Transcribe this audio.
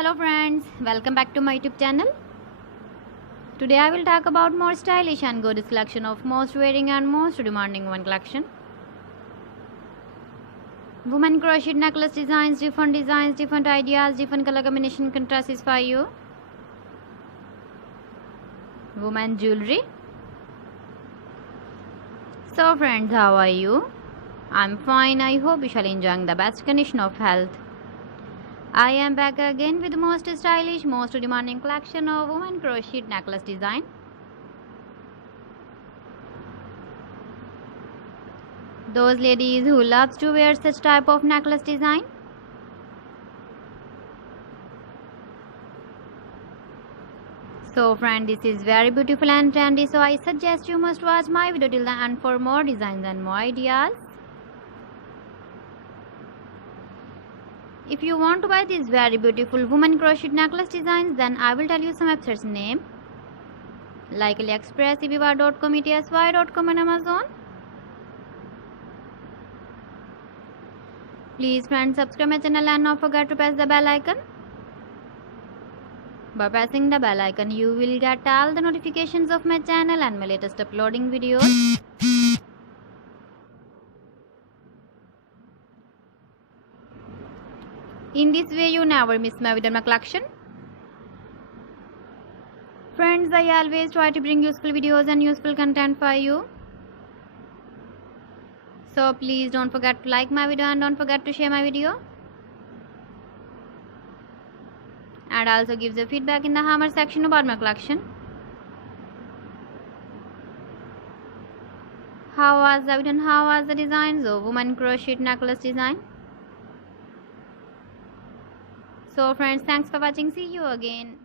Hello friends, welcome back to my YouTube channel. Today I will talk about more stylish and gorgeous collection of most wearing and most demanding women collection. Women crochet necklace designs, different ideas, different color combination contrasts for you. Women jewelry. So friends, how are you? I'm fine. I hope you shall enjoying the best condition of health. I am back again with the most stylish, most demanding collection of women crochet necklace design. Those ladies who loves to wear such type of necklace design. So friend, this is very beautiful and trendy, so I suggest you must watch my video till the end for more designs and more ideas. If you want to buy these very beautiful women crochet necklace designs, then I will tell you some websites name like AliExpress, eBay.com, ETSY.com and Amazon. Please friends, subscribe my channel and not forget to press the bell icon. By pressing the bell icon, you will get all the notifications of my channel and my latest uploading videos. In this way, you never miss my video my collection. Friends, I always try to bring useful videos and useful content for you. So please don't forget to like my video and don't forget to share my video. And also give the feedback in the hammer section about my collection. How was the video and how was the designs of woman crochet necklace design? So friends, thanks for watching. See you again.